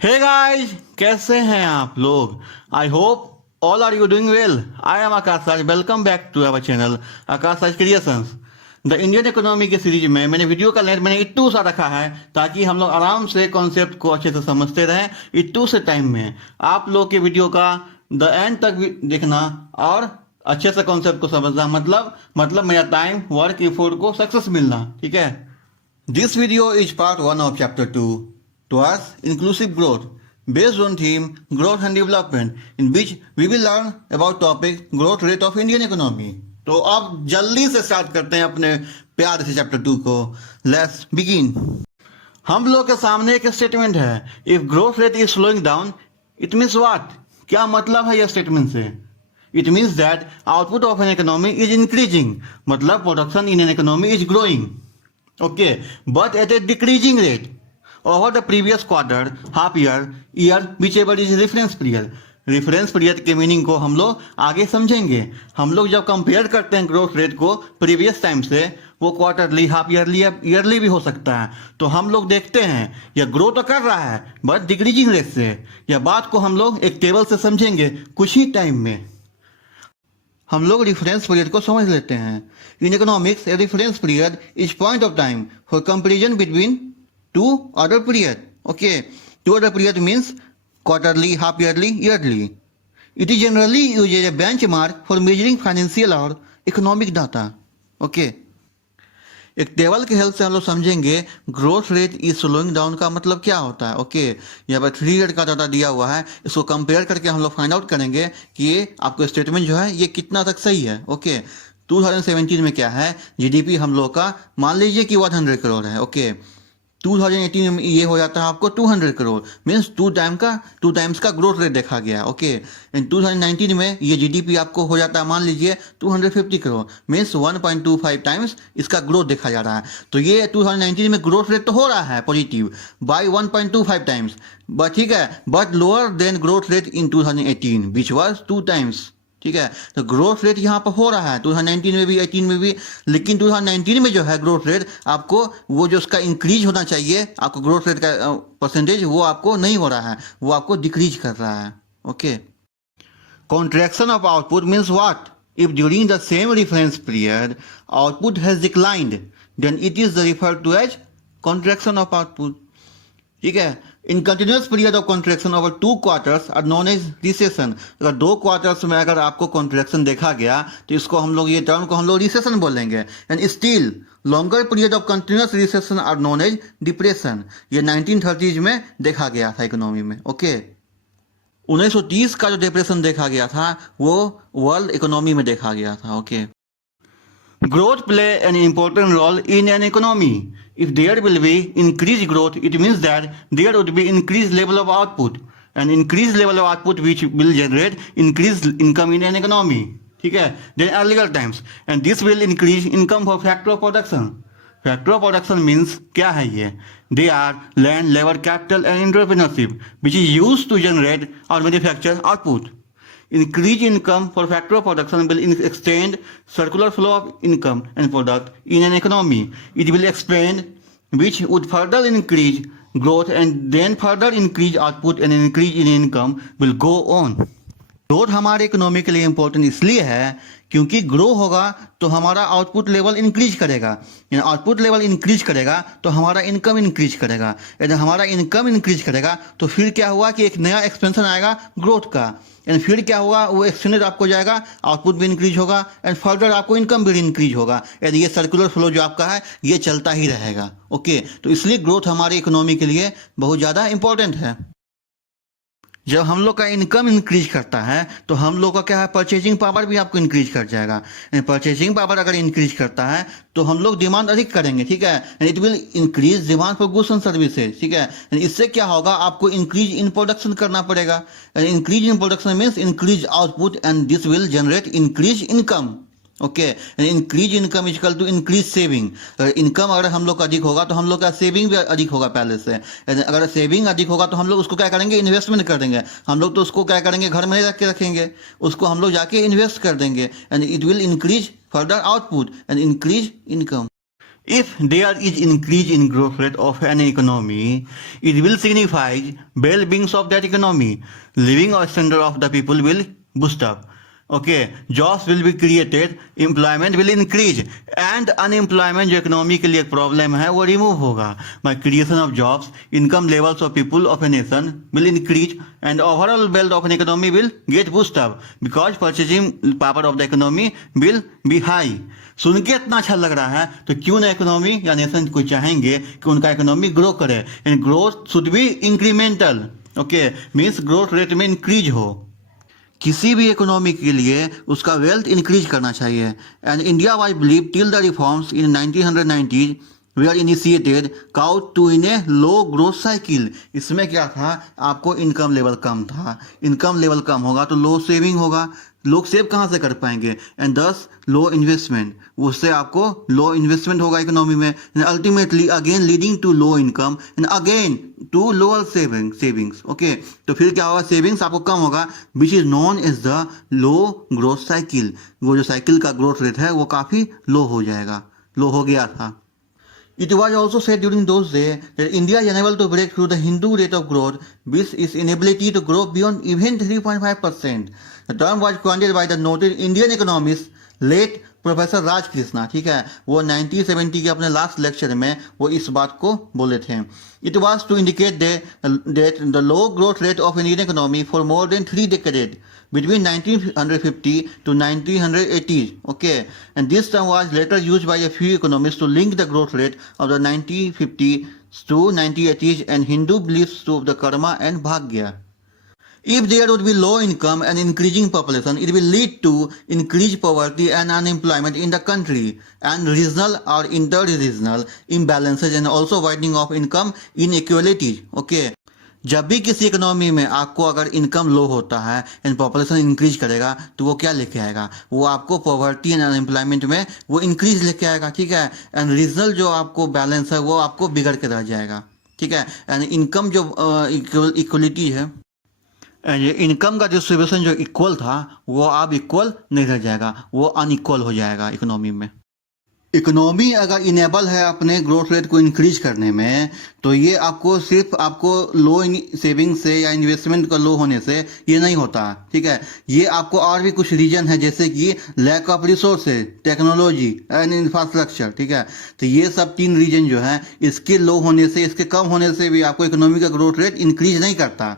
Hey guys, कैसे हैं आप लोग? I hope all are you doing well. I am Akash Raj. Welcome back to our channel Akash Raj creations. The Indian economy के series में मैंने वीडियो का लेंथ मैंने इट्टू सा रखा है ताकि हम लोग आराम से कॉन्सेप्ट को अच्छे से समझते रहें इट्टू से टाइम में। आप लोग के वीडियो का द एंड तक भी देखना और अच्छे से कॉन्सेप्ट को समझना, मतलब मेरा टाइम वर्क एफोर्ट को सक्सेस मिलना। ठीक है। This video is part 1 of chapter 2 towards inclusive growth based on theme growth and development, in which we will learn about topic growth rate of Indian economy. तो अब जल्दी से start करते हैं अपने प्यार से चैप्टर 2 को। Let's begin. हम लोग के सामने एक स्टेटमेंट है, if growth rate is slowing down it means what. क्या मतलब है यह स्टेटमेंट से? It means that output of an economy is increasing, मतलब production in an economy is growing, okay, but at a decreasing rate over the previous quarter, half year, whichever is reference period. Reference period के meaning को हम लोग आगे समझेंगे। हम लोग जब कंपेयर करते हैं ग्रोथ रेट को प्रीवियस टाइम से, वो क्वार्टरली, हाफ ईयरली या ईयरली भी हो सकता है, तो हम लोग देखते हैं यह ग्रो तो कर रहा है बट डिक्रीजिंग रेट से। यह बात को हम लोग एक टेबल से समझेंगे कुछ ही टाइम में। हम लोग रेफरेंस पीरियड को समझ लेते हैं। In economics a reference period is point of time for comparison between two other period. Okay, two other period means quarterly, half yearly, yearly. It is generally use as a benchmark for measuring financial और economic data. Okay, एक table के help से हम लोग समझेंगे growth rate is slowing down का मतलब क्या होता है। ओके, यहाँ पर 3 ईयर का डाटा दिया हुआ है, इसको कंपेयर करके हम लोग फाइंड आउट करेंगे कि ये आपको स्टेटमेंट जो है ये कितना तक सही है। ओके, 2017 में क्या है, जीडीपी हम लोग का मान लीजिए कि 100 करोड़ है। ओके, 2018 में ये हो जाता है आपको 200 करोड़, मीन्स टू टाइम्स का ग्रोथ रेट देखा गया। ओके, इन 2019 में ये जीडीपी आपको हो जाता है मान लीजिए 250 करोड़, मीन्स 1.25 टाइम्स इसका ग्रोथ देखा जा रहा है। तो ये 2019 में ग्रोथ रेट तो हो रहा है पॉजिटिव बाई 1.25 टाइम्स, बट ठीक है, but lower than growth rate in 2018 which was 2 times. ठीक है, तो ग्रोथ रेट यहाँ पर हो रहा है 2019 में भी, 18 में भी, लेकिन 2019 में जो है ग्रोथ रेट आपको वो जो उसका इंक्रीज होना चाहिए, आपको ग्रोथ रेट का परसेंटेज वो आपको नहीं हो रहा है, वो आपको डिक्रीज कर रहा है। Okay, contraction of output means what? If during the same reference period output has declined then it is referred to as contraction of output. ठीक है, in continuous period of contraction over 2 quarters are known as recession. अगर 2 quarters में अगर आपको contraction देखा गया तो इसको हम लोग, ये टर्म को हम लोग रिसेशन बोलेंगे। And still longer period of continuous recession are known as depression. ये 1930s में देखा गया था इकोनॉमी में। ओके, 1930 का जो डिप्रेशन देखा गया था वो वर्ल्ड इकोनॉमी में देखा गया था। Okay, growth play an important role in an economy. If there will be increased growth, it means that there would be increased level of output. An increased level of output which will generate increased income in an economy. ठीक है, then earlier times, and this will increase income for factor of production. Factor of production means क्या है ये? They are land, labor, capital and entrepreneurship which is used to generate or manufacture output. Increase income for factor of production will extend circular flow of income and product in an economy. It will expand which would further increase growth and then further increase output and increase in income will go on. Growth हमारे economy के लिए important इसलिए है क्योंकि grow होगा तो हमारा output level increase करेगा, आउटपुट लेवल इंक्रीज करेगा तो हमारा इनकम इंक्रीज करेगा। यदि हमारा इनकम इंक्रीज करेगा तो फिर क्या हुआ कि एक नया एक्सपेंशन आएगा ग्रोथ का, एंड फिर क्या होगा, वो एक्सटेंडेड आपको जाएगा, आउटपुट भी इंक्रीज होगा एंड फर्दर आपको इनकम भी इंक्रीज होगा। यदि ये सर्कुलर फ्लो जो आपका है ये चलता ही रहेगा। ओके, तो इसलिए ग्रोथ हमारी इकोनॉमी के लिए बहुत ज़्यादा इंपॉर्टेंट है। जब हम लोग का इनकम इंक्रीज करता है तो हम लोग का क्या है, परचेजिंग पावर भी आपको इंक्रीज कर जाएगा। परचेजिंग पावर अगर इंक्रीज करता है तो हम लोग डिमांड अधिक करेंगे। ठीक है, it will increase demand for goods and services. ठीक है, इससे क्या होगा, आपको इंक्रीज इन प्रोडक्शन करना पड़ेगा। Increase in production means increase output and this will generate increase income. Okay, increase income is equal to increase saving. Income अगर हम लोग का अधिक होगा तो हम लोग का सेविंग भी अधिक होगा पहले से। अगर सेविंग अधिक होगा तो हम लोग उसको क्या करेंगे, इन्वेस्टमेंट कर देंगे। हम लोग तो उसको क्या करेंगे, घर में नहीं रख के रखेंगे, उसको हम लोग जाके इन्वेस्ट कर देंगे and it will increase further output and increase income. If there is increase in growth rate of an economy, it will signify well-being of that economy. Living standard of the people will boost up. Okay, jobs will be created, employment will increase, and unemployment जो economy के लिए एक problem है वो remove होगा. By creation of jobs, income levels of people of a nation will increase and overall wealth of an economy will get boosted up because purchasing power of the economy will be high. सुन के इतना अच्छा लग रहा है तो क्यों ना economy या नेशन को चाहेंगे कि उनका इकोनॉमी ग्रो करे. And growth should be incremental. Okay, means growth rate में इंक्रीज हो. किसी भी इकोनॉमी के लिए उसका वेल्थ इंक्रीज करना चाहिए. And India was believe till the reforms in 1990 we are initiated caught to in a low growth cycle. इसमें क्या था, आपको इनकम लेवल कम था. इनकम लेवल कम होगा तो लो सेविंग होगा. लोग सेव कहाँ से कर पाएंगे, एंड दस लो इन्वेस्टमेंट, उससे आपको लो इन्वेस्टमेंट होगा इकोनॉमी में. Ultimately again leading to low income and again to lower savings. Okay, तो फिर क्या होगा, सेविंग्स आपको कम होगा which is known as the low growth cycle. वो जो साइकिल का ग्रोथ रेट है वो काफ़ी लो हो जाएगा, लो हो गया था. It was also said during those days that India is unable to break through the Hindu rate of growth, which is inability to grow beyond even 3.5%. The term was coined by the noted Indian economist late professor Raj Krishna. ठीक है, वो 1970 के अपने last lecture में वो इस बात को बोले थे. It was to indicate that the low growth rate of Indian economy for more than 3 decades between 1950 to 1980s. Okay, and this term was later used by a few economists to link the growth rate of the 1950s to 1980s and Hindu beliefs to the karma and bhagya. If there would be low income and increasing population, it will lead to increased poverty and unemployment in the country and regional or inter-regional imbalances and also widening of income inequalities. Okay. जब भी किसी economy में आपको अगर income लो होता है and population increase करेगा तो वो क्या लेके आएगा, वो आपको पॉवर्टी एंड अनएम्प्लॉयमेंट में वो इंक्रीज लेके आएगा. ठीक है, एंड रीजनल जो आपको बैलेंस है वो आपको बिगड़ के रह जाएगा. ठीक है, एंड इनकम जो इक्वलिटी है, इनकम का डिस्ट्रीब्यूशन जो इक्वल था वो अब इक्वल नहीं रह जाएगा, वो अनइक्वल हो जाएगा इकोनॉमी में. इकोनॉमी अगर इनेबल है अपने ग्रोथ रेट को इंक्रीज करने में तो ये आपको सिर्फ आपको लो सेविंग से या इन्वेस्टमेंट का लो होने से ये नहीं होता. ठीक है, ये आपको और भी कुछ रीजन है जैसे कि lack of resources, technology and infrastructure. ठीक है, तो ये सब 3 रीजन जो है इसके लो होने से, इसके कम होने से भी आपको इकोनॉमी का ग्रोथ रेट इंक्रीज नहीं करता.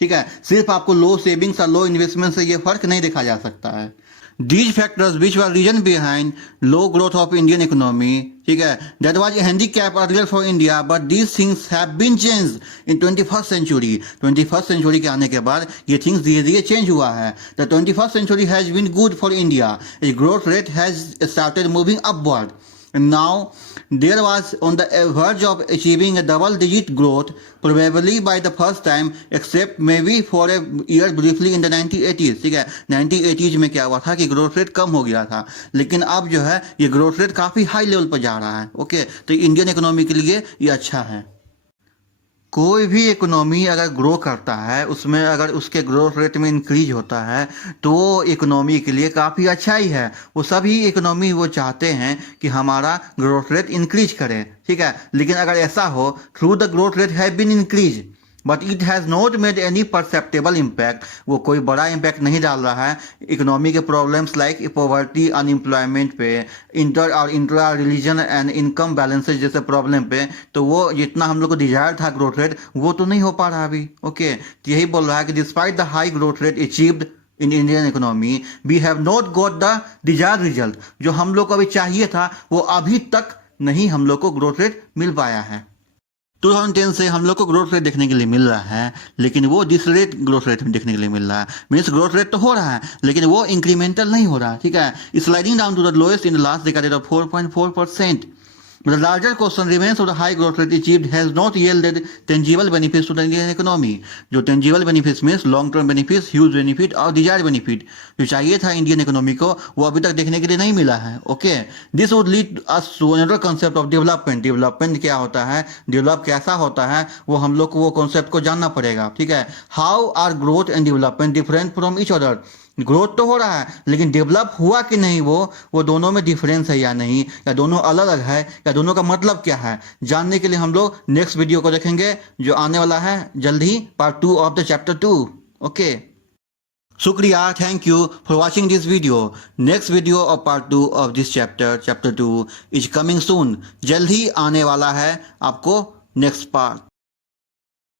ठीक है, सिर्फ आपको लो सेविंग्स और लो इन्वेस्टमेंट से ये फर्क नहीं देखा जा सकता है. These factors which were reason behind low growth of Indian economy, ठीक है, that was a handicap earlier for India, but these things have been changed in 21st century. 21st century के आने के बाद ये things धीरे धीरे चेंज हुआ है. The 21st century has been good for India. Its growth rate has started moving upward. And now there was on the verge of achieving a double-digit growth, probably by the first time, except maybe for a year briefly in the 1980s. ठीक है, 1980s में क्या हुआ था कि growth rate कम हो गया था, लेकिन अब जो है ये ग्रोथ रेट काफ़ी हाई लेवल पर जा रहा है. ओके, तो इंडियन इकोनॉमी के लिए ये अच्छा है. कोई भी इकोनॉमी अगर ग्रो करता है उसमें अगर उसके ग्रोथ रेट में इंक्रीज होता है तो वो इकोनॉमी के लिए काफ़ी अच्छा ही है. वो सभी इकोनॉमी वो चाहते हैं कि हमारा ग्रोथ रेट इंक्रीज करे. ठीक है, लेकिन अगर ऐसा हो through the growth rate have been increase but it has not made any perceptible impact, वो कोई बड़ा इम्पैक्ट नहीं डाल रहा है इकोनॉमी के प्रॉब्लम्स लाइक पॉवर्टी, अनएम्प्लॉयमेंट पे, इंटर और intra religion and income balances जैसे प्रॉब्लम पे, तो वो जितना हम लोग को डिजायर था ग्रोथ रेट वो तो नहीं हो पा रहा अभी. ओके, तो यही बोल रहा है कि despite the high growth rate achieved in Indian economy we have not got the desired result. जो हम लोग को अभी चाहिए था वो अभी तक नहीं हम लोग को ग्रोथ रेट मिल पाया है. 2010 से हम लोग को ग्रोथ रेट देखने के लिए मिल रहा है लेकिन वो डिसरेट ग्रोथ रेट देखने के लिए मिल रहा है. मीन्स ग्रोथ रेट तो हो रहा है लेकिन वो इंक्रीमेंटल नहीं हो रहा. ठीक है, sliding down to the lowest in the last decade of 4.4%. But the larger question remains of the high growth rate achieved has not yielded tangible benefits to the Indian economy. जो tangible benefits means long term benefits, huge benefit और desired benefit जो चाहिए था Indian economy को वो अभी तक देखने के लिए नहीं मिला है. Okay, this would lead us to another concept of development. Development क्या होता है, डेवलप कैसा होता है, वो हम लोग को वो कॉन्सेप्ट को जानना पड़ेगा. ठीक है, how are growth and development different from each other. Growth तो हो रहा है लेकिन डेवलप हुआ कि नहीं, वो दोनों में डिफरेंस है या नहीं, या दोनों अलग अलग है, या दोनों का मतलब क्या है, जानने के लिए हम लोग नेक्स्ट वीडियो को देखेंगे जो आने वाला है जल्द ही, part 2 of the chapter 2। Okay, शुक्रिया, thank you for watching this video. Next video of part 2 of this chapter 2 is coming soon. जल्द ही आने वाला है आपको नेक्स्ट पार्ट।